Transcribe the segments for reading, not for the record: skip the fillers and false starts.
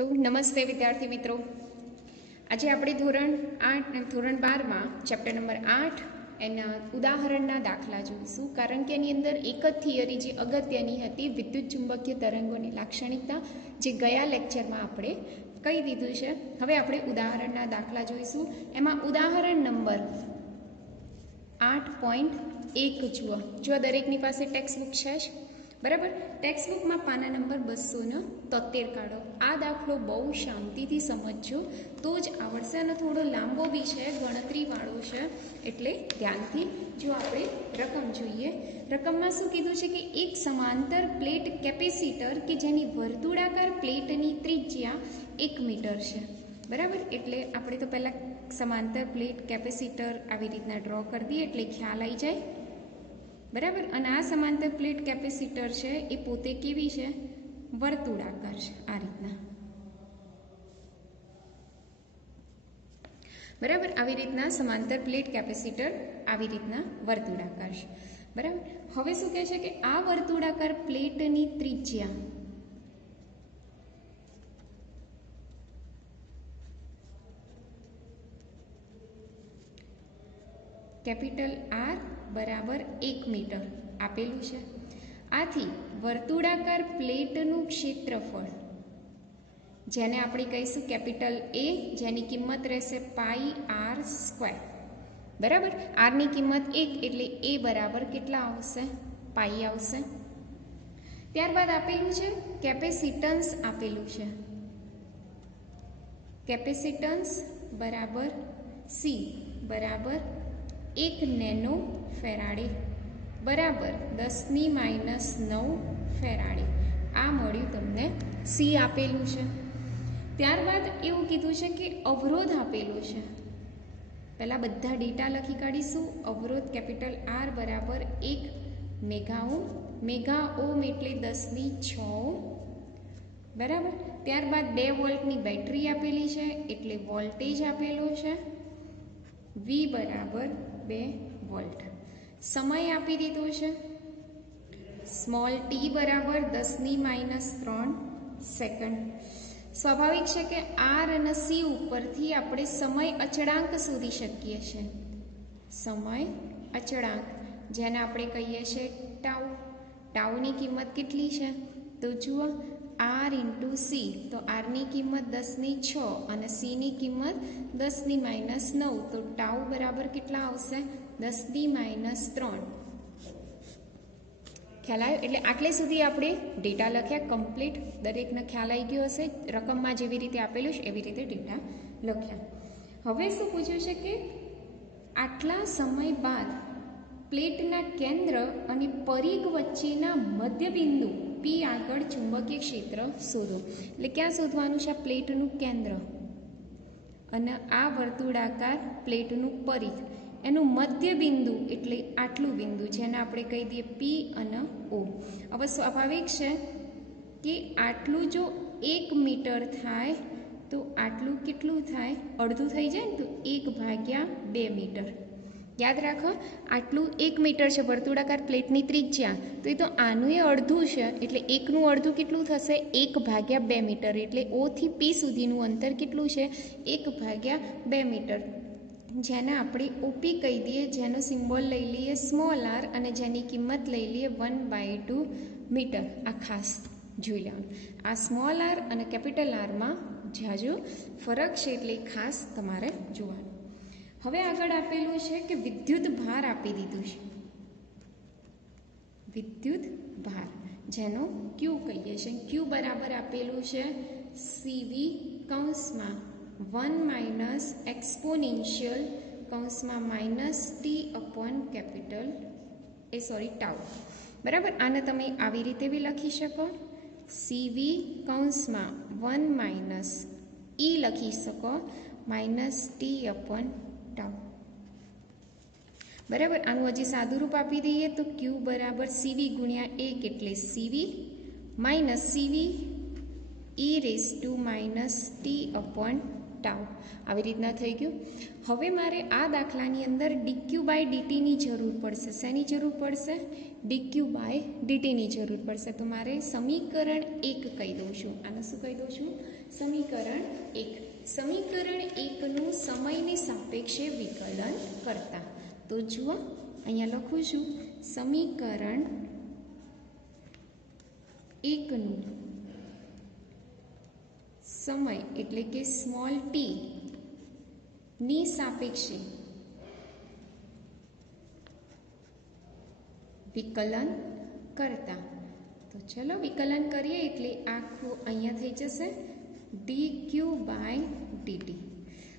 તો નમસ્તે વિદ્યાર્થી મિત્રો, આજે આપણે ધોરણ 12 માં ચેપ્ટર નંબર 8 એના ઉદાહરણના દાખલા જોઈશું. કારણ કે એની અંદર એક જ થિયરી જે અગત્યની હતી, વિદ્યુત ચુંબકીય તરંગોની લાક્ષણિકતા, જે ગયા લેક્ચરમાં આપણે કહી દીધું છે. હવે આપણે ઉદાહરણના દાખલા જોઈશું. એમાં ઉદાહરણ નંબર 8.1 જુઓ દરેકની પાસે ટેક્સ્ટ બુક છે જ, બરાબર. ટેક્સ્ટ બુકમાં પાના નંબર 273 કાઢો. આ દાખલો બહુ શાંતિથી સમજજો તો જ આવડશે, અને થોડો લાંબો બી છે, ગણતરીવાળો છે, એટલે ધ્યાનથી જો. આપણે રકમ જોઈએ. રકમમાં શું કીધું છે કે એક સમાંતર પ્લેટ કેપેસિટર કે જેની વર્તુળાકાર પ્લેટની ત્રિજ્યા 1 મીટર છે, બરાબર. એટલે આપણે તો પહેલાં સમાંતર પ્લેટ કેપેસિટર આવી રીતના ડ્રો કરી દઈએ એટલે ખ્યાલ આવી જાય, બરાબર. અને આ સમાંતર પ્લેટ કેપેસિટર છે એ પોતે કેવી છે? વર્તુળાકાર છે, આ રીતના, બરાબર. આવી રીતના સમાંતર પ્લેટ કેપેસિટર આવી રીતના વર્તુળાકાર છે, બરાબર. હવે શું કહે છે કે આ વર્તુળાકાર પ્લેટની ત્રિજ્યા કેપિટલ R બરાબર 1 મીટર આપેલું છે. આથી વર્તુળાકાર પ્લેટનું ક્ષેત્રફળ, જેને આપણે કહીશું કેપિટલ A, જેની કિંમત રહેશે πr², બરાબર. R ની કિંમત 1 એટલે A બરાબર કેટલા આવશે? પાઈ આવશે. ત્યારબાદ આપેલું છે કેપેસિટન્સ, આપેલું છે કેપેસિટન્સ બરાબર C બરાબર 1 નેનો ફેરાડે બરાબર 10⁻⁹ ફેરાડે. આ મળ્યું તમને C આપેલું છે. ત્યારબાદ એવું કીધું છે કે અવરોધ આપેલું છે. પહેલાં બધા ડેટા લખી કાઢીશું. અવરોધ કેપિટલ R બરાબર 1 મેગા ઓમ, મેગા ઓમ એટલે 10⁶ ઓમ, બરાબર. ત્યારબાદ 2 વોલ્ટની બેટરી આપેલી છે એટલે વોલ્ટેજ આપેલો છે V બરાબર 2 વોલ્ટ. સમય આપી દીધો છે સ્મોલ t બરાબર 10⁻³ સેકન્ડ. સ્વાભાવિક છે કે R અને C ઉપરથી આપણે સમય અચળાંક શોધી શકીએ છીએ. સમય અચળાંક જેને આપણે કહીએ છીએ ટાઉ. ટાઉની કિંમત કેટલી છે? તો જુઓ, R × C, તો R ની કિંમત 10⁶ અને C ની કિંમત 10⁻⁹, તો ટાઉ બરાબર કેટલા આવશે? 10⁻³ ખ્યાલ આવ્યો? એટલે આટલે સુધી આપણે ડેટા લખ્યા કમ્પ્લીટ. દરેકને ખ્યાલ આવી ગયો હશે. રકમમાં જેવી રીતે આપેલું છે એવી રીતે ડેટા લખ્યા. હવે શું પૂછ્યું છે કે આટલા સમય બાદ પ્લેટના કેન્દ્ર અને પરિઘ વચ્ચેના મધ્યબિંદુ P આગળ ચુંબકીય ક્ષેત્ર શોધો. એટલે ક્યાં શોધવાનું છે? આ પ્લેટનું કેન્દ્ર અને આ વર્તુળાકાર પ્લેટનું પરિઘ, એનું મધ્ય બિંદુ એટલે આટલું બિંદુ, જેને આપણે કહી દઈએ P અને O. હવે સ્વાભાવિક છે કે આટલું જો 1 મીટર થાય તો આટલું કેટલું થાય? અડધું થઈ જાય ને, તો 1/2 મીટર. યાદ રાખો, આટલું 1 મીટર છે વર્તુળાકાર પ્લેટની ત્રિજ્યા, તો એ તો આનું અડધું છે, એટલે 1નું અડધું કેટલું થશે? 1/2 મીટર. એટલે O થી P સુધીનું અંતર કેટલું છે? 1/2 મીટર, જેને આપણે OP કહી દઈએ, જેનો સિમ્બોલ લઈ લઈએ સ્મોલ r અને જેની કિંમત લઈ લઈએ 1/2 મીટર. આ ખાસ જોઈ લેવાનું. આ સ્મોલ r અને કેપિટલ Rમાં જાજો ફરક છે, એટલે ખાસ તમારે જોવાનું. હવે આગળ આપેલું છે કે વિદ્યુત ભાર આપી દીધું છે. વિદ્યુત ભાર જેનો Q કહીએ છીએ. Q બરાબર આપેલું છે CV કૌંસમાં 1 - એક્સપોનેન્શિયલ કૌંસમાં -T/ટાઉ, બરાબર. આને તમે આવી રીતે બી લખી શકો. CV કૌંસમાં 1 - E લખી શકો -T/ટાઉ, બરાબર. આનું હજી સાદું રૂપ આપી દઈએ તો Q બરાબર CV ગુણ્યા 1 એટલે CV - CV e⁻ T/ટાઉ, ટાઉ. આવી રીતના થઈ ગયું. હવે મારે આ દાખલાની અંદર ડીક્યુ બાય ડીટીની જરૂર પડશે. શેની જરૂર પડશે? ડીક્યુ બાય ડીટીની જરૂર પડશે. તો મારે સમીકરણ 1 કહી દઉં છું. આને શું કહી દઉં છું? સમીકરણ 1. સમીકરણ 1નું સમયને સાપેક્ષે વિકલન કરતા. તો જુઓ અહીંયા લખું છું સમીકરણ 1નું સમય એટલે કે સ્મોલ ટી ની સાપેક્ષે વિકલન કરતા. તો ચલો વિકલન કરીએ એટલે આખું અહીંયા થઈ જશે ડીક્યુ બાય ડીટી.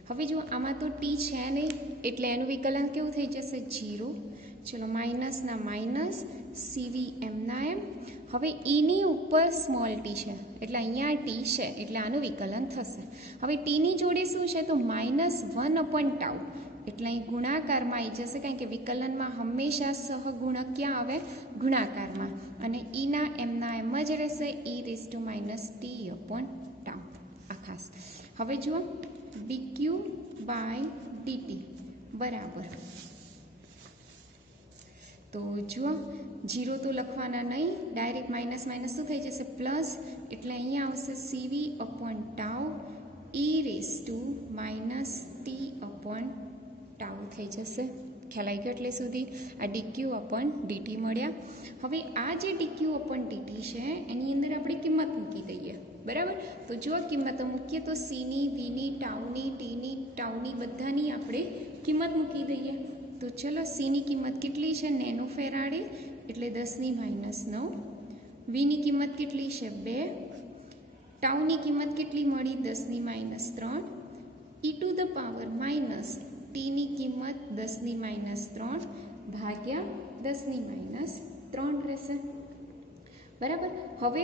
હવે જો આમાં તો ટી છે નહીં એટલે એનું વિકલન કેવું થઈ જશે? 0. ચલો માઇનસના માઇનસ, સીવી એમના એમ. હવે ઈની ઉપર સ્મોલ ટી છે એટલે અહીંયા ટી છે એટલે આનું વિકલન થશે. હવે ટીની જોડે શું છે? તો -1/τ એટલે અહીં ગુણાકારમાં આવી જશે, કારણ કે વિકલનમાં હંમેશા સહગુણક ક્યાં આવે? ગુણાકારમાં. અને ઈના એમના એમ જ રહેશે, e⁻t/τ આ ખાસ. હવે જુઓ ડીક્યુ બાય ડીટી બરાબર, તો જુઓ 0 તો લખવાના નહીં, ડાયરેક્ટ માઇનસ માઇનસ શું થઈ જશે? પ્લસ. એટલે અહીંયા આવશે cv/τ e⁻t/τ થઈ જશે. ખ્યાલ આવી ગયો? એટલે સુધી આ dq/dt મળ્યા. હવે આ જે dq/dt છે એની અંદર આપણે કિંમત મૂકી દઈએ. બરાબર? તો જો કિંમતો મૂકીએ તો સીની, વીની, ટાઉની, ટીની, ટાઉની બધાની આપણે કિંમત મૂકી દઈએ. તો ચલો સીની કિંમત કેટલી છે? નેનો ફેરાડે એટલે 10⁻9. વીની કિંમત કેટલી છે? 2. ટાઉની કિંમત કેટલી મળી? 10⁻3. e⁻ ટીની કિંમત 10⁻3 ભાગ્યા 10⁻3 રહેશે. બરાબર? હવે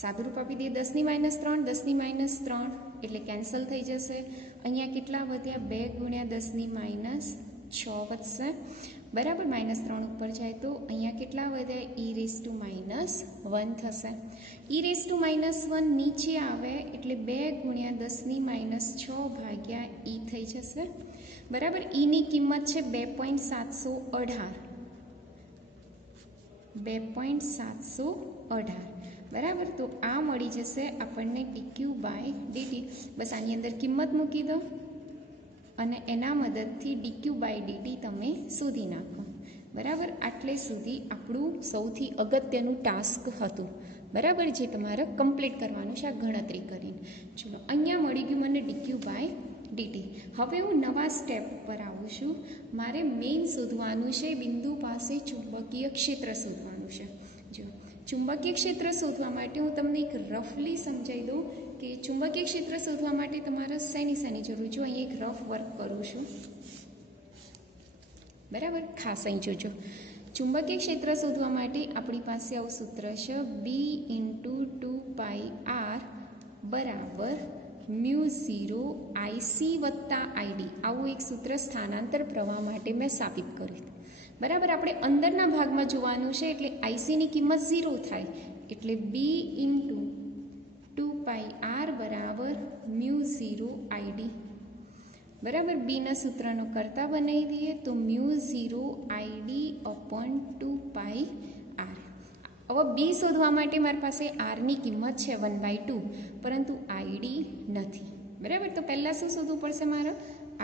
સાદુરૂપ આપી દઈએ 10⁻3 10⁻3 એટલે કેન્સલ થઈ જશે. અહીંયા કેટલા વધ્યા? 2 × 10⁻6 વધશે. બરાબર? -3 ઉપર જાય તો અહીંયા કેટલા વધ્યા? e⁻1 થશે. e⁻1 નીચે આવે એટલે 2 × 10⁻6 ભાગ્યા e થઈ જશે. બરાબર? ઈની કિંમત છે 2.718. 2.718. બરાબર? તો આ મળી જશે આપણને dq/dt. બસ આની અંદર કિંમત મૂકી દો અને એના મદદથી dq/dt તમે શોધી નાખો. બરાબર? આટલે સુધી આપણું સૌથી અગત્યનું ટાસ્ક હતું. બરાબર? જે તમારે કમ્પ્લીટ કરવાનું છે આ ગણતરી કરીને. ચલો અહીંયા મળી ગયું મને dq/dt. હવે હું નવા સ્ટેપ પર આવું છું. મારે મેઇન શોધવાનું છે, બિંદુ પાસે ચુંબકીય ક્ષેત્ર શોધવાનું છે. જો ચુંબકીય ક્ષેત્ર શોધવા માટે હું તમને એક રફલી સમજાવી દઉં કે ચુંબકીય ક્ષેત્ર શોધવા માટે તમારે શેની જરૂર? જો અહીં એક રફ વર્ક કરું છું. બરાબર? ખાસ અહીં જોજો. ચુંબકીય ક્ષેત્ર શોધવા માટે આપણી પાસે આવું સૂત્ર છે B × 2πr બરાબર μ0IC+ID. આવું એક સૂત્ર સ્થાનાંતર પ્રવાહ માટે મેં સ્થાપિત કર્યું. બરાબર? આપણે અંદરના ભાગમાં જોવાનું છે એટલે ICની કિંમત 0 થાય એટલે B × 2πr બરાબર μ0ID. બરાબર? બીના સૂત્રનો કરતા બનાવી દઈએ તો μ0ID/2πr. હવે બી શોધવા માટે મારી પાસે આરની કિંમત છે 1/2, પરંતુ આઈડી નથી. બરાબર? તો પહેલાં શું શોધવું પડશે મારે?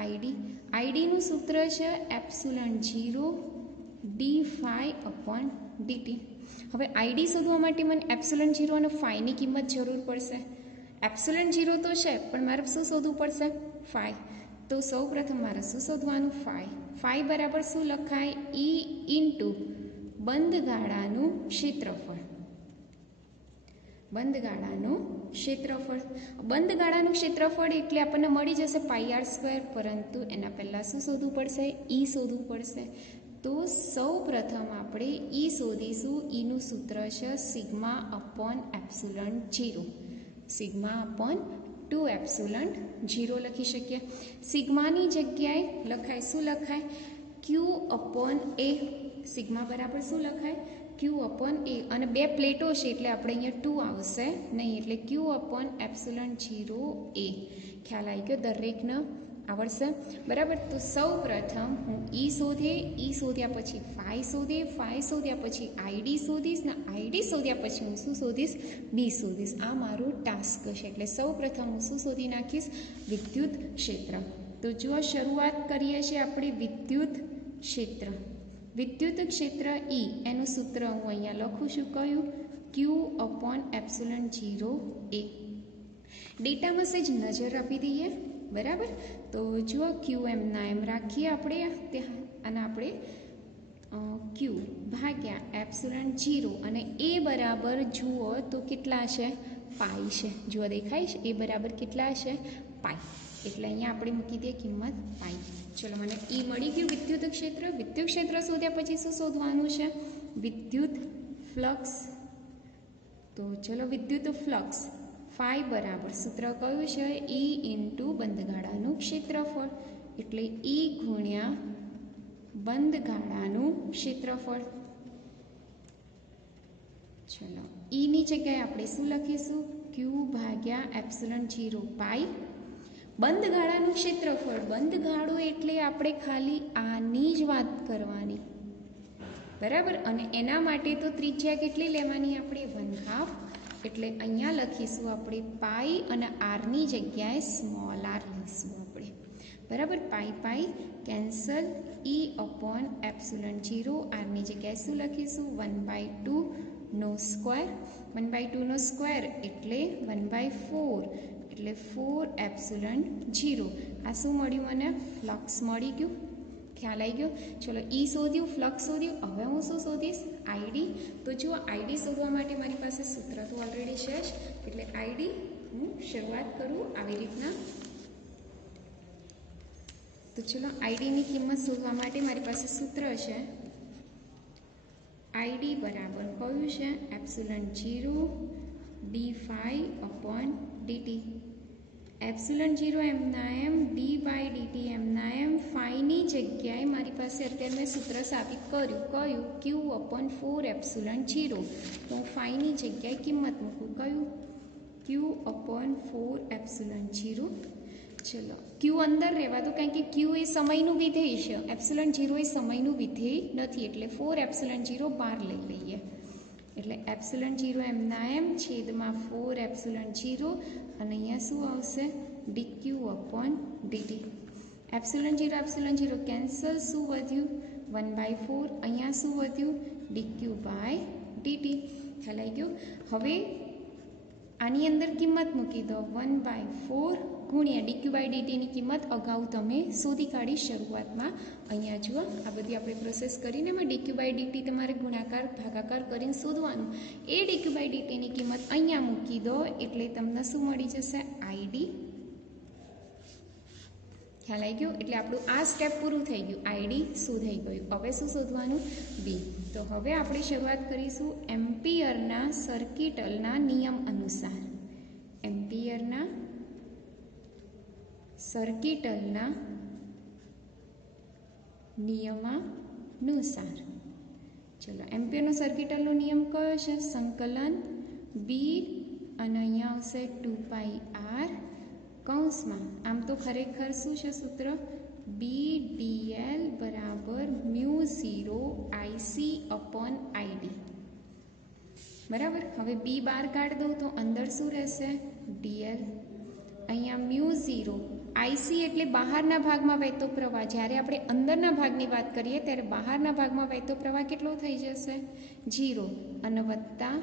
આઈડી. આઈડીનું સૂત્ર છે ε0d∅/dt. હવે આઈડી શોધવા માટે મને ε0 અને ફાઈની કિંમત જરૂર પડશે. ε0 તો છે પણ મારે શું શોધવું પડશે? ફાઈ. તો સૌ પ્રથમ મારે શું શોધવાનું? ફાઈ. ફાઈ બરાબર શું લખાય? E × બંધ ગાળાનું ક્ષેત્રફળ. બંધ ગાળાનું ક્ષેત્રફળ. બંધ ગાળાનું ક્ષેત્રફળ એટલે આપણને મળી જશે πr², પરંતુ એના પહેલાં શું શોધવું પડશે? E શોધવું પડશે. તો સૌ પ્રથમ આપણે E શોધીશું. ઈનું સૂત્ર છે σ/ε0. σ/2ε0 લખી શકીએ. સિગ્માની જગ્યાએ લખાય શું લખાય? Q/A. સિગ્મા બરાબર શું લખાય? ક્યુ અપોન એ, અને બે પ્લેટો છે એટલે આપણે અહીંયા 2 આવશે નહીં, એટલે ક્યુ અપોન એપ્સિલોન 0 એ. ખ્યાલ આવી ગયો? દરેકને આવડશે બરાબર. તો સૌ પ્રથમ હું ઈ શોધ્યા પછી ફાઈ શોધ્યા પછી આઈડી શોધીશ ને આઈડી શોધ્યા પછી હું શું શોધીશ? બી શોધીશ. આ મારું ટાસ્ક છે. એટલે સૌ પ્રથમ હું શું શોધી નાખીશ? વિદ્યુત ક્ષેત્ર. તો જો શરૂઆત કરીએ છીએ આપણે વિદ્યુત ક્ષેત્ર. વિદ્યુત ક્ષેત્ર ઈ એનું સૂત્ર હું અહીંયા લખું છું. કયું? ક્યુ અપોન એપ્સિલોન 0 એ. ડેટામાં સેજ નજર આપી દઈએ બરાબર. તો જુઓ ક્યુ એમના એમ રાખીએ આપણે ત્યાં, અને આપણે ક્યુ ભાગ્યા એપ્સિલોન 0 અને એ બરાબર જુઓ તો કેટલા છે? પાઈ છે. જુઓ દેખાય છે? એ બરાબર કેટલા છે? પાઈ. એટલે અહીંયા આપણે મૂકી દઈએ કિંમત પાઈ. ચલો મને ઈ મળી ગયું વિદ્યુત ક્ષેત્ર. વિદ્યુત ક્ષેત્ર શોધ્યા પછી શું શોધવાનું છે? વિદ્યુત ફ્લક્સ. તો ચલો વિદ્યુત ફ્લક્સ ફાઈ બરાબર સૂત્ર કયું છે? ઈ ઇન્ટુ બંધગાળાનું ક્ષેત્રફળ. એટલે ઈ ગુણ્યા બંધગાળાનું ક્ષેત્રફળ. ચલો ઈની જગ્યાએ આપણે શું લખીશું? ક્યુ ભાગ્યા એપ્સિલોન 0 પાઈ. બંધગાળાનું ક્ષેત્રફળ, બંધગાળો એટલે આપણે ખાલી આની જ વાત કરવાની બરાબર. અને એના માટે તો ત્રિજ્યા કેટલી લેવાની? આપણે 1/2. એટલે અહીંયા લખીશું આપણે પાઈ અને આરની જગ્યાએ સ્મોલ આર લઈશું આપણે બરાબર. Pi cancel. E upon epsilon 0 આરની જગ્યાએ શું લખીશું? 1/2 નો સ્ક્વેર. 1/2 નો સ્ક્વેર એટલે 1/4, એટલે 4 એપ્સિલોન 0. આ શું મળ્યું મને? ફ્લક્સ મળી ગયું. ખ્યાલ આવી ગયો? ચલો ઈ શોધ્યું, ફ્લક્સ શોધ્યું. હવે હું શું શોધીશ? આઈડી. તો જુઓ આઈડી શોધવા માટે મારી પાસે સૂત્ર તો ઓલરેડી છે જ, એટલે આઈડી હું શરૂઆત કરું આવી રીતના. તો ચલો આઈડીની કિંમત શોધવા માટે મારી પાસે સૂત્ર છે. આઈડી બરાબર કયું છે? Epsilon 0 d5 upon dt. Epsilon 0 એમના એમ, ડી બાય ડીટી એમના એમ. ફાઈની જગ્યાએ મારી પાસે અત્યારે મેં સૂત્ર સાબિત કર્યું. કયું? ક્યુ અપોન 4 એપ્સિલોન 0. તો હું ફાઈની જગ્યાએ કિંમત મૂકું. કયું? ક્યુ અપોન 4 એપ્સિલોન 0. ચલો ક્યુ અંદર રહેવા દો, કારણ કે ક્યુ એ સમયનું વિધેય છે. એપ્સિલોન 0 એ સમયનું વિધેય નથી, એટલે 4 એપ્સિલોન 0 બહાર લઈ લઈએ. એટલે એપ્સિલોન 0 એમના એમ છેદમાં 4 એપ્સિલોન 0, અને અહીંયા શું આવશે? dq upon dt. Epsilon 0 cancel. શું વધ્યું? 1/4. અહીંયા શું વધ્યું? dq by dt. ખ્યાલ આવી ગયો? હવે આની અંદર કિંમત મૂકી દો. 1/4 ગુણ્યા dq બાય dt ની કિંમત અગાઉ તમે શોધી કાઢી શરૂઆતમાં. અહીંયા જુઓ આ બધી આપણે પ્રોસેસ કરીને એમાં dq બાય dt તમારે ગુણાકાર ભાગાકાર કરીને શોધવાનું. એ dq બાય dt ની કિંમત અહીંયા મૂકી દો એટલે તમને શું મળી જશે? આઈડી. ખ્યાલ આવી ગયો? એટલે આપણું આ સ્ટેપ પૂરું થઈ ગયું. આઈડી શોધાઈ ગયું. હવે શું શોધવાનું? બી. તો હવે આપણે શરૂઆત કરીશું એમ્પિયરના સર્કિટલના નિયમ અનુસાર. એમ્પિયરના સર્કિટલના નિયમાનુસાર. ચલો એમ્પિયરનો સર્કિટલનો નિયમ કયો છે? સંકલન બી અને અહીંયા આવશે 2πr કૌંસમાં. આમ તો ખરેખર શું છે સૂત્ર? બી ડીએલ બરાબર μ0 IC અપોન આઈડી બરાબર. હવે બી બહાર કાઢી દઉં તો અંદર શું રહેશે? ડીએલ. અહીંયા μ0 IC એટલે બહારના ભાગમાં વહેતો પ્રવાહ. જ્યારે આપણે અંદરના ભાગની વાત કરીએ ત્યારે બહારના ભાગમાં વહેતો પ્રવાહ કેટલો થઈ જશે? 0, અને વત્તા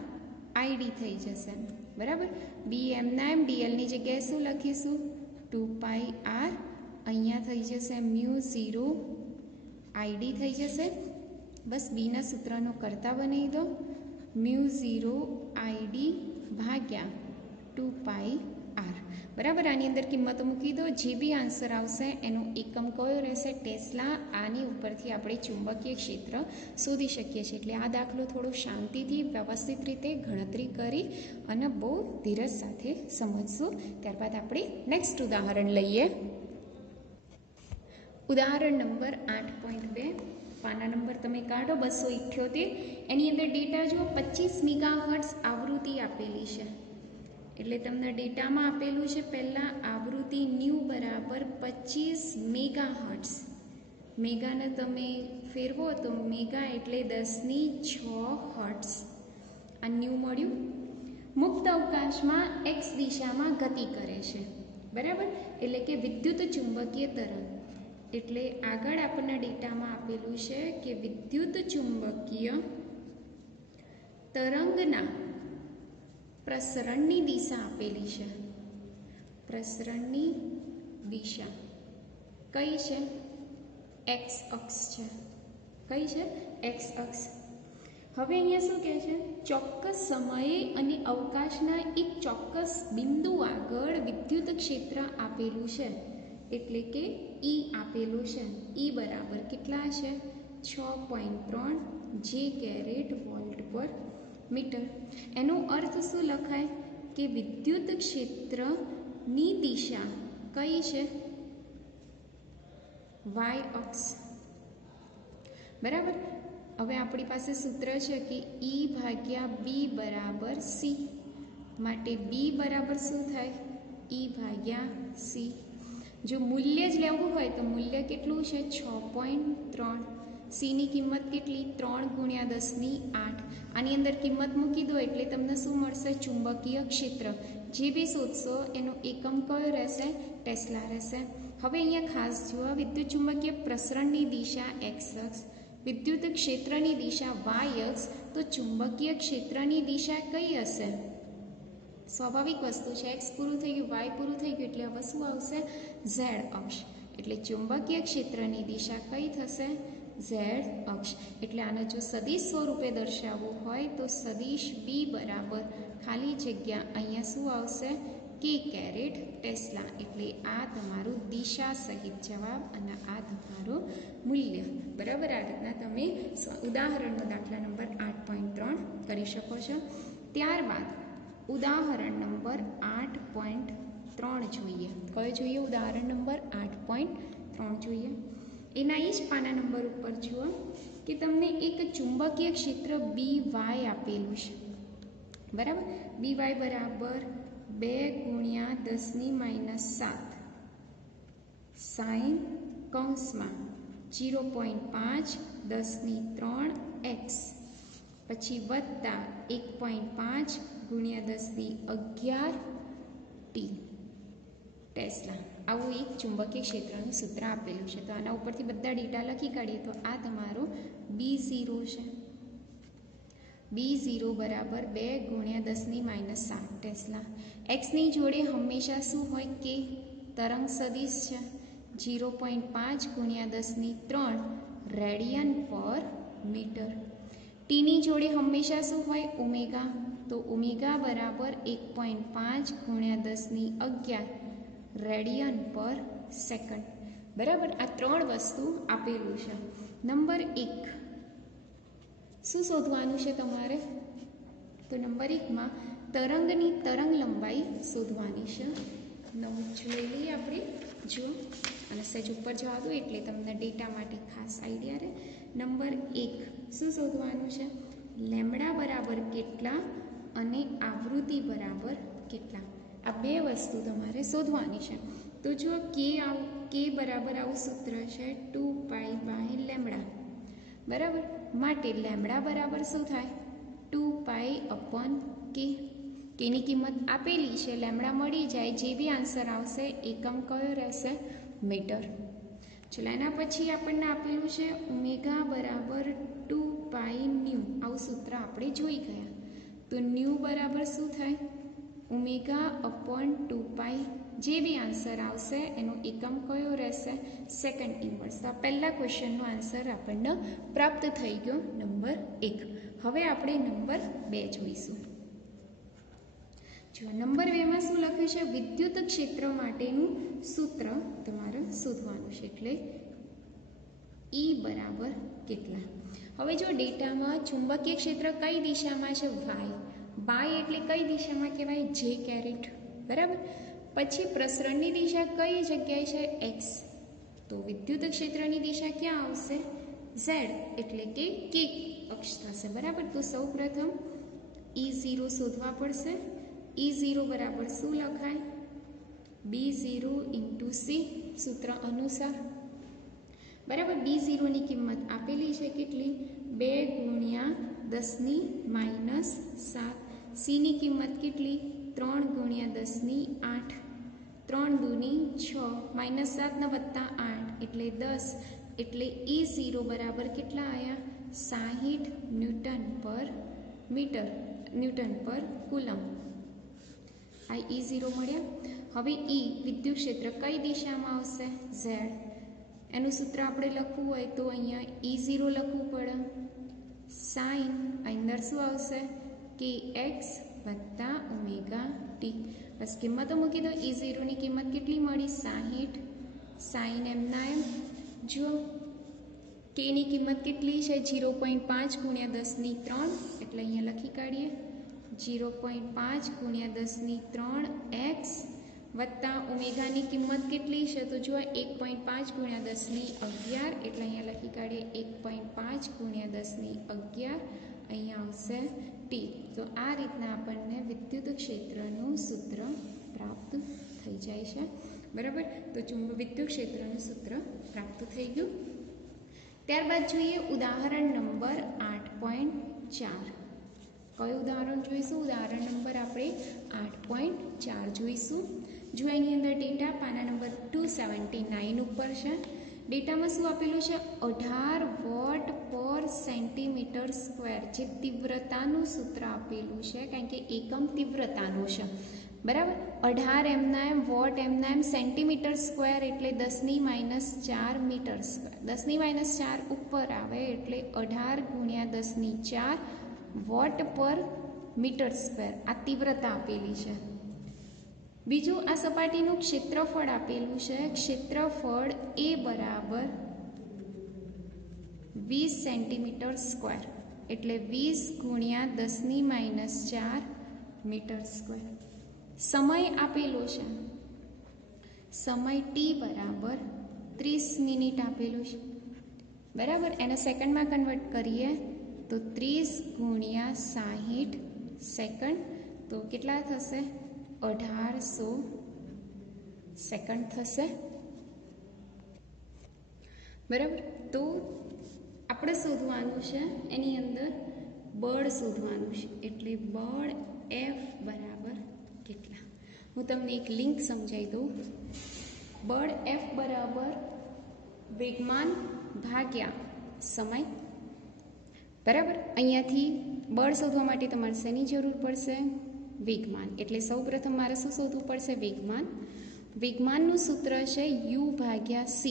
આઈડી થઈ જશે બરાબર. બી એમના એમ. ડીએલની જગ્યાએ શું લખીશું? 2πr. અહીંયા થઈ જશે μ0 આઈડી થઈ જશે. બસ બીના સૂત્રનો કરતા બનાવી દો. μ0 આઈડી ભાગ્યા 2πr બરાબર. આની અંદર કિંમતો મૂકી દો. જે બી આન્સર આવશે એનો એકમ કયો રહેશે? ટેસ્લા. આની ઉપરથી આપણે ચુંબકીય ક્ષેત્ર શોધી શકીએ છીએ. એટલે આ દાખલો થોડો શાંતિથી વ્યવસ્થિત રીતે ગણતરી કરી અને બહુ ધીરજ સાથે સમજશું. ત્યારબાદ આપણે નેક્સ્ટ ઉદાહરણ લઈએ. ઉદાહરણ નંબર 8.2. પાના નંબર તમે કાઢો 278, એની અંદર ડેટા જો 25 મેગાહર્ટ્ઝ આવૃત્તિ આપેલી છે. એટલે તમને ડેટામાં આપેલું છે પહેલાં આવૃત્તિ ન્યૂ બરાબર 25 મેગાહર્ટ્ઝ. મેગાને તમે ફેરવો તો મેગા એટલે 10⁶ હર્ટ્ઝ. આ ન્યૂ મળ્યું. મુક્ત અવકાશમાં એક્સ દિશામાં ગતિ કરે છે, બરાબર, એટલે કે વિદ્યુત ચુંબકીય તરંગ. એટલે આગળ આપણના ડેટામાં આપેલું છે કે વિદ્યુત ચુંબકીય તરંગના પ્રસરણની દિશા આપેલી છે. પ્રસરણની દિશા કઈ છે? એક્સ અક્ષ છે. કઈ છે? એક્સ અક્ષ. હવે અહીંયા શું કહે છે? ચોક્કસ સમયે અને અવકાશના એક ચોક્કસ બિંદુ આગળ વિદ્યુત ક્ષેત્ર આપેલું છે. એટલે કે ઈ આપેલું છે. ઈ બરાબર કેટલા છે? 6.3 જે કેરેટ વોલ્ટ પર મીટર. એનો અર્થ શું લખાય કે વિદ્યુત ક્ષેત્રની દિશા કઈ છે? વાય અક્ષ. બરાબર. હવે આપણી પાસે સૂત્ર છે કે ઈ ભાગ્યા બી બરાબર સી. માટે બી બરાબર શું થાય? ઈ ભાગ્યા સી. જો મૂલ્ય જ લેવું હોય તો મૂલ્ય કેટલું છે? 6.3. સીની કિંમત કેટલી? 3 × 10⁸. આની અંદર કિંમત મૂકી દો એટલે તમને શું મળશે? ચુંબકીય ક્ષેત્ર. જે બી શોધશો એનો એકમ કયો રહેશે? ટેસ્લા રહેશે. હવે અહીંયા ખાસ જુઓ, વિદ્યુત ચુંબકીય પ્રસરણની દિશા એક્સ અક્ષ, વિદ્યુત ક્ષેત્રની દિશા વાય અક્ષ. તો ચુંબકીય ક્ષેત્રની દિશા કઈ હશે? સ્વાભાવિક વસ્તુ છે. એક્સ પૂરું થઈ ગયું, વાય પૂરું થઈ ગયું, એટલે હવે શું આવશે? ઝેડ અક્ષ. એટલે ચુંબકીય ક્ષેત્રની દિશા કઈ થશે? ઝેડ અક્ષ. એટલે આને જો સદિશ સ્વરૂપે દર્શાવવું હોય તો સદિશ બી બરાબર ખાલી જગ્યા અહીંયા શું આવશે? કે કેરેટ ટેસ્લા. એટલે આ તમારું દિશા સહિત જવાબ અને આ તમારું મૂલ્ય. બરાબર. આ રીતના તમે ઉદાહરણનો દાખલા નંબર 8.3 કરી શકો છો. ત્યારબાદ ઉદાહરણ નંબર 8.3 જોઈએ. કયો જોઈએ? ઉદાહરણ નંબર 8.3 જોઈએ. એના એ જ પાના નંબર ઉપર જુઓ કે તમને એક ચુંબકીય ક્ષેત્ર બી વાય આપેલું છે. બરાબર. બી વાય બરાબર 2 × 10⁻7 સાઇન કૌંસમાં 0.5 10⁻3 એક્સ પછી વત્તા 1.5 × 10⁻11 ટી ટેસ્લા. આવું એક ચુંબકીય ક્ષેત્રનું સૂત્ર આપેલું છે. તો આના ઉપરથી બધા ડેટા લખી કાઢીએ તો આ તમારો B0 છે. B0 બરાબર 2 × 10⁻7 ટેસ્લા. એક્સની જોડે હંમેશા શું હોય? કે તરંગ સદિશ છે. 0.5 × 10⁻3 રેડિયન પર મીટર. ટીની જોડે હંમેશા શું હોય? ઓમેગા. તો ઓમેગા બરાબર 1.5 × 10⁻11 રેડિયન પર સેકન્ડ. બરાબર. આ 3 વસ્તુ આપેલું છે. નંબર 1 શું શોધવાનું છે તમારે? તો નંબર 1માં તરંગની તરંગ લંબાઈ શોધવાની છે. નોટ લઈ લઈએ આપણે. જુઓ અને સહેજ ઉપર જવા દો એટલે તમને ડેટા માટે ખાસ આઈડિયા રહે. નંબર 1 શું શોધવાનું છે? લેમ્બડા બરાબર કેટલા અને આવૃત્તિ બરાબર કેટલા? આ 2 વસ્તુ તમારે શોધવાની છે. તો જુઓ કે બરાબર આવું સૂત્ર છે 2π/λ. બરાબર. માટે લેમ્બડા બરાબર શું થાય? 2π/k. કેની કિંમત આપેલી છે, લેમ્બડા મળી જાય. જે બી આન્સર આવશે એકમ કયો રહેશે? મીટર. ચલો એના પછી આપણને આપેલું છે ઓમેગા બરાબર 2π ન્યૂ. આવું સૂત્ર આપણે જોઈ ગયા. તો ન્યૂ બરાબર શું થાય? ω/2π. જે બી આન્સર આવશે એનો એકમ કયો રહેશે? Second inverse. તો આ પહેલા ક્વેશ્ચનનો આન્સર આપણને પ્રાપ્ત થઈ ગયો નંબર 1. હવે આપણે નંબર 2 જોઈશું. જો નંબર 2માં શું લખ્યું છે? વિદ્યુત ક્ષેત્ર માટેનું સૂત્ર તમારે શોધવાનું છે. એટલે ઈ બરાબર કેટલા? હવે જો ડેટામાં ચુંબકીય ક્ષેત્ર કઈ દિશામાં છે? વાય. વાય એટલે કઈ દિશામાં કહેવાય? જે કેરેટ. બરાબર. પછી પ્રસરણની દિશા કઈ જગ્યાએ છે? એક્સ. તો વિદ્યુત ક્ષેત્રની દિશા ક્યાં આવશે? ઝેડ એટલે કે કે અક્ષ થશે, બરાબર. તો સૌ પ્રથમ E0 શોધવા પડશે. E0 બરાબર શું લખાય? B0 ઇન્ટુ સી, સૂત્ર અનુસાર, બરાબર. B0 ની કિંમત આપેલી છે કેટલી? 2 ગુણ્યા 10 ની -7. સી ની કિંમત કેટલી? 3 ગુણ્યા 10 ની 8. 3 દૂની 6, -7 ને વત્તા 8 એટલે 10. એટલે E0 બરાબર કેટલા આવ્યા? 60 ન્યૂટન પર મીટર, ન્યૂટન પર કુલમ. આ E0 મળ્યા. હવે E વિદ્યુત ક્ષેત્ર કઈ દિશામાં આવશે? ઝેડ. એનું સૂત્ર આપણે લખવું હોય તો અહીંયા E0 લખવું પડે. સાઇન અંદર શું આવશે? kx વત્તા ઓમેગા ટી. બસ કિંમતો મૂકી દો. E0 ની કિંમત કેટલી મળી? 60. સાઇન એમના એમ. જો k ની કિંમત કેટલી છે? 0.5 ગુણ્યા 10 ની 3 એટલે અહીંયા લખી કાઢીએ. 0.5 ગુણ્યા 10 ની 3 x વત્તા ઓમેગાની કિંમત કેટલી છે? તો જો 1.5 ગુણ્યા 10 ની 11 એટલે અહીંયા લખી કાઢીએ. 1.5 ગુણ્યા 10 ની 11 અહીંયા આવશે ટી. તો આ રીતના આપણને વિદ્યુત ક્ષેત્રનું સૂત્ર પ્રાપ્ત થઈ જાય છે, બરાબર. તો વિદ્યુત ક્ષેત્રનું સૂત્ર પ્રાપ્ત થઈ ગયું. ત્યારબાદ જોઈએ ઉદાહરણ નંબર 8.4. કયું ઉદાહરણ જોઈશું? ઉદાહરણ નંબર આપણે 8.4 જોઈશું. જો એની અંદર ડેટા પાના નંબર 279 ઉપર છે. ડેટામાં શું આપેલું છે? 18 વોટ પર સેન્ટીમીટર સ્ક્વેર. જે તીવ્રતાનું સૂત્ર આપેલું છે, કારણ કે એકમ તીવ્રતાનું છે, બરાબર. 18 એમના એમ, વોટ એમના એમ, સેન્ટીમીટર સ્ક્વેર એટલે 10 ની -4 મીટર સ્ક્વેર. 10 ની -4 ઉપર આવે એટલે 18 ગુણ્યા 10 ની 4 વોટ પર મીટર સ્ક્વેર. આ તીવ્રતા આપેલી છે. બીજું, આ સપાટીનું ક્ષેત્રફળ આપેલું છે. ક્ષેત્રફળ એ બરાબર 20 સેન્ટીમીટર સ્ક્વેર એટલે 20 ગુણ્યા 10 ની -4 મીટર સ્ક્વેર. સમય આપેલો છે. સમય ટી બરાબર 30 મિનિટ આપેલું છે, બરાબર. એને સેકન્ડમાં કન્વર્ટ કરીએ તો 30 ગુણ્યા 60 સેકન્ડ તો કેટલા થશે? 1800 સેકન્ડ થશે, બરાબર. તો આપણે શોધવાનું છે એની અંદર બળ શોધવાનું છે. એટલે બળ F બરાબર કેટલા? હું તમને એક લિંક સમજાવી દઉં. બળ F બરાબર વેગમાન ભાગ્યા સમય, બરાબર. અહીંયાથી બળ શોધવા માટે તમારે શેની જરૂર પડશે? વેગમાન. એટલે સૌ પ્રથમ મારે શું શોધવું પડશે? વેગમાન. વેગમાનનું સૂત્ર છે U ભાગ્યા C,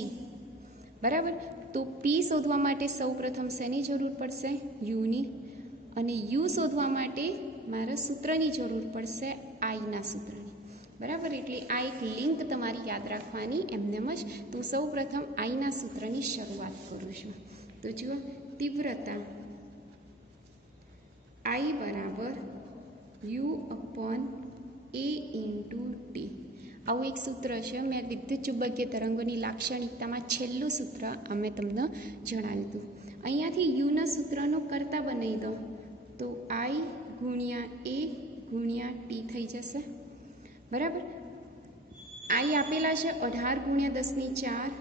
બરાબર. તો P શોધવા માટે સૌ પ્રથમ શેની જરૂર પડશે? U ની. અને U શોધવા માટે મારે સૂત્રની જરૂર પડશે I ના સૂત્રની, બરાબર. એટલે આ એક લિંક તમારી યાદ રાખવાની એમનેમ જ. તો સૌ પ્રથમ I ના સૂત્રની શરૂઆત કરું છું. તો જુઓ, તીવ્રતા I બરાબર U/A ઇન્ટુ ટી. આવું એક સૂત્ર છે. મેં વિદ્યુત ચુંબકીય તરંગોની લાક્ષણિકતામાં છેલ્લું સૂત્ર અમે તમને જણાવ્યું હતું. અહીંયાથી યુના સૂત્રનો કરતા બનાવી દો તો I ગુણ્યા A ગુણ્યા ટી થઈ જશે, બરાબર. I આપેલા છે 18 ગુણ્યા 10 ની 4.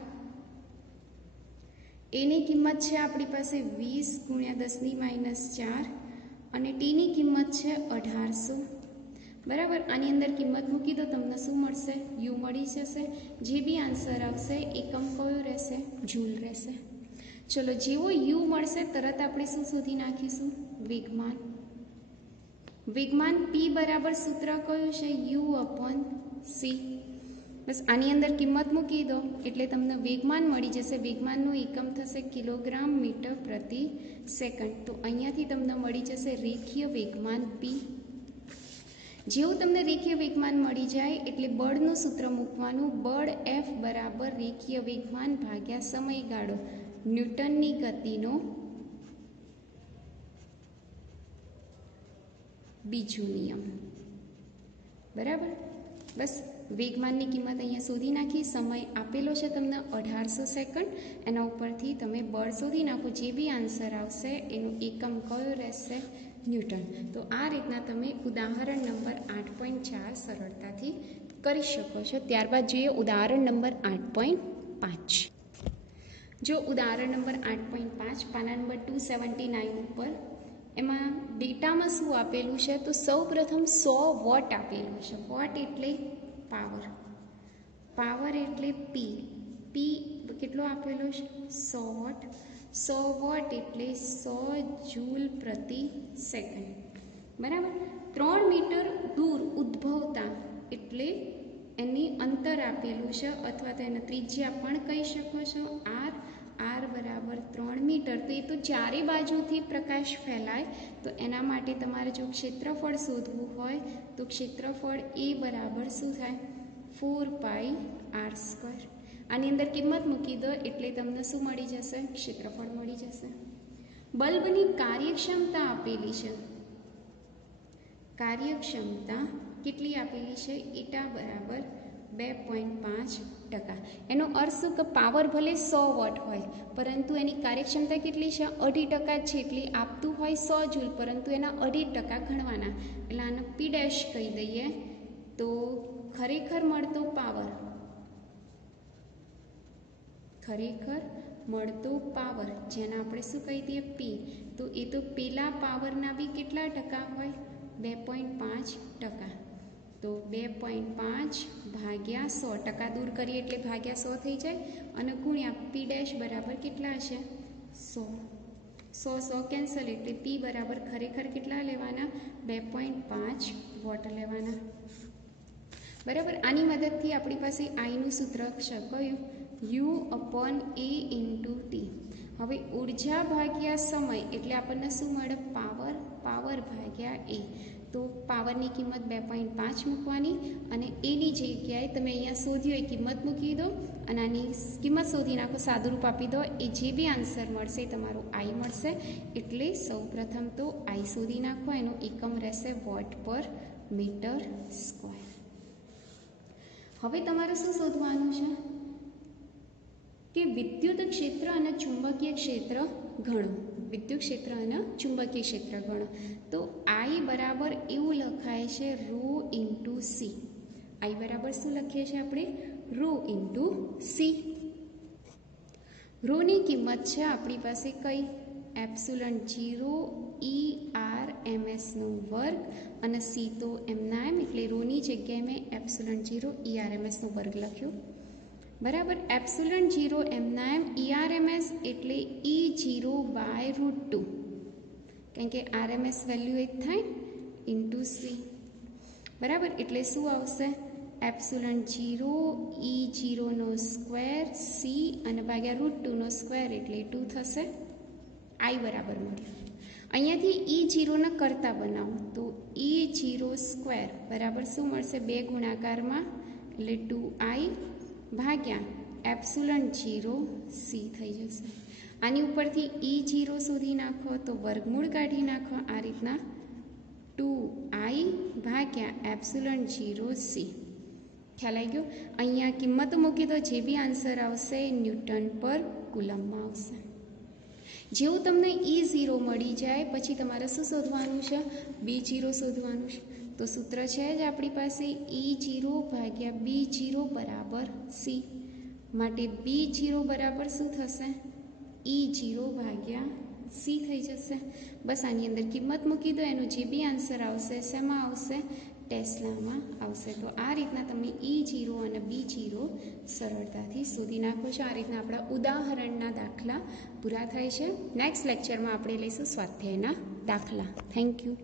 એની કિંમત છે આપણી પાસે 20 ગુણ્યા 10 ની -4 અને ટીની કિંમત છે 1800, બરાબર. આની અંદર કિંમત મૂકી દો, તમને શું મળશે? યુ મળી જશે. જે બી આન્સર આવશે એકમ કયો રહેશે? જૂલ રહેશે. ચલો, જેવો યુ મળશે તરત આપણે શું શોધી નાખીશું? વેગમાન. વેગમાન P બરાબર સૂત્ર કયું છે? U/C. બસ આની અંદર કિંમત મૂકી દો એટલે તમને વેગમાન મળી જશે. વેગમાનનું એકમ થશે કિલોગ્રામ મીટર પ્રતિ સેકન્ડ. તો અહીંયાથી તમને મળી જશે રેખીય વેગમાન P. જેવું તમને રેખીય વેગમાન મળી જાય એટલે બળનું સૂત્ર મૂકવાનું. બળ F બરાબર રેખીય વેગમાન ભાગ્યા સમયગાળો, ન્યૂટનની ગતિનો બીજો નિયમ, બરાબર. બસ વેગમાનની કિંમત અહીંયા શોધી નાખી, સમય આપેલો છે તમને 1800 સેકન્ડ, એના ઉપરથી તમે બળ શોધી નાખો, જે બી આન્સર આવશે એનું એકમ કયો રહેશે? ન્યૂટન. તો આ રીતના તમે ઉદાહરણ નંબર 8.4 સરળતાથી કરી શકો છો. ત્યારબાદ જોઈએ ઉદાહરણ નંબર 8.5. જો ઉદાહરણ નંબર 8.5 પાના નંબર 279 ઉપર એમાં ડેટામાં શું આપેલું છે? તો સૌ પ્રથમ 100 વોટ આપેલું છે. વોટ એટલે પાવર, પાવર એટલે પી, પી કેટલો આપેલો છે? 100 વોટ. 100 વોટ એટલે 100 જૂલ પ્રતિ સેકન્ડ. બરાબર. 3 મીટર દૂર ઉદ્ભવતા એટલે એની અંતર આપેલું છે, અથવા તો એને ત્રિજ્યા પણ કહી શકો છો, આર. આર બરાબર 3 મીટર. તો એ તો ચારે બાજુથી પ્રકાશ ફેલાય, તો એના માટે તમારે જો ક્ષેત્રફળ શોધવું હોય તો ક્ષેત્રફળ એ બરાબર શું થાય? 4πr². આની અંદર કિંમત મૂકી દો એટલે તમને શું મળી જશે? ક્ષેત્રફળ મળી જશે. બલ્બની કાર્યક્ષમતા આપેલી છે. કાર્યક્ષમતા કેટલી આપેલી છે? એટા બરાબર 2.5%. એનો અર્થ શું કે પાવર ભલે 100 વોટ હોય પરંતુ એની કાર્યક્ષમતા કેટલી છે? 0.5% છે. એટલે આપતું હોય 100 જૂલ, પરંતુ એના 0.5% ગણવાના, એટલે આને પી ડેશ કહી દઈએ. તો ખરેખર મળતો પાવર, ખરેખર મળતો પાવર જેને આપણે શું કહી દઈએ? પી. તો એ તો પેલા પાવરના બી કેટલા ટકા હોય? 2.5%. તો 2.5 ભાગ્યા 100%, દૂર કરીએ એટલે ભાગ્યા 100 થઈ જાય, અને ગુણ્યા પી ડેશ બરાબર કેટલા છે? 100 કેન્સલ, એટલે પી બરાબર ખરેખર કેટલા લેવાના? 2.5 વોટ લેવાના. બરાબર. આની મદદથી આપણી પાસે આઈનું સૂત્ર છે કયું? U/A × T. હવે ઉર્જા ભાગ્યા સમય એટલે આપણને શું મળે? પાવર. પાવર ભાગ્યા એ. તો પાવરની કિંમત 2.5 મૂકવાની, અને એની જગ્યાએ તમે અહીંયા શોધ્યું એ કિંમત મૂકી દો, અને આની કિંમત શોધી નાખો, સાદુરૂપ આપી દો, એ જે બી આન્સર મળશે એ તમારો આઈ મળશે. એટલે સૌ પ્રથમ તો આઈ શોધી નાખો, એનો એકમ રહેશે વોટ પર મીટર સ્ક્વેર. હવે તમારે શું શોધવાનું છે? કે વિદ્યુત ક્ષેત્ર અને ચુંબકીય ક્ષેત્ર ગણો. વિદ્યુત ક્ષેત્ર અને ચુંબકીય ક્ષેત્ર ગણો. તો આઈ બરાબર એવું લખાય છે ρ × C. આઈ બરાબર શું લખીએ છીએ આપણે? ρ × C. રોની કિંમત છે આપણી પાસે કઈ? ε0 ERMS² અને સી તો એમના એમ, એટલે રોની જગ્યાએ મેં ε0 ERMS² લખ્યું. બરાબર. ε0 એમના એમ, ERMS એટલે E0/√2, કારણ કે RMS વેલ્યુ એ જ થાય, × C. બરાબર. એટલે શું આવશે? ε0 E0² C અને ભાગ્યા √2² એટલે 2 થશે. આઈ બરાબર મળ્યું. અહીંયાથી E0 ને કરતા બનાવો તો E0² બરાબર શું મળશે? 2 ગુણાકારમાં, એટલે 2i ભાગ્યા ε0 C થઈ જશે. આની ઉપરથી E0 શોધી નાખો તો વર્ગમૂળ કાઢી નાખો, આ રીતના 2i ભાગ્યા ε0 C. ખ્યાલ આવી ગયો? અહીંયા કિંમત મૂકી દો, જે બી આન્સર આવશે ન્યૂટન પર કુલમમાં આવશે. જેવું તમને E0 મળી જાય પછી તમારે શું શોધવાનું છે? B0 શોધવાનું છે. તો સૂત્ર છે જ આપણી પાસે E0 ભાગ્યા B0 બરાબર C. માટે B0 બરાબર શું થશે? E0 ભાગ્યા C થઈ જશે. બસ આની અંદર કિંમત મૂકી દો, એનો જે બી આન્સર આવશે શેમાં આવશે? ટેસ્લામાં આવશે. તો આ રીતના તમે E0 અને B0 સરળતાથી શોધી નાખો છો. આ રીતના આપણા ઉદાહરણના દાખલા પૂરા થાય છે. નેક્સ્ટ લેક્ચરમાં આપણે લઈશું સ્વાધ્યાયના દાખલા. Thank you.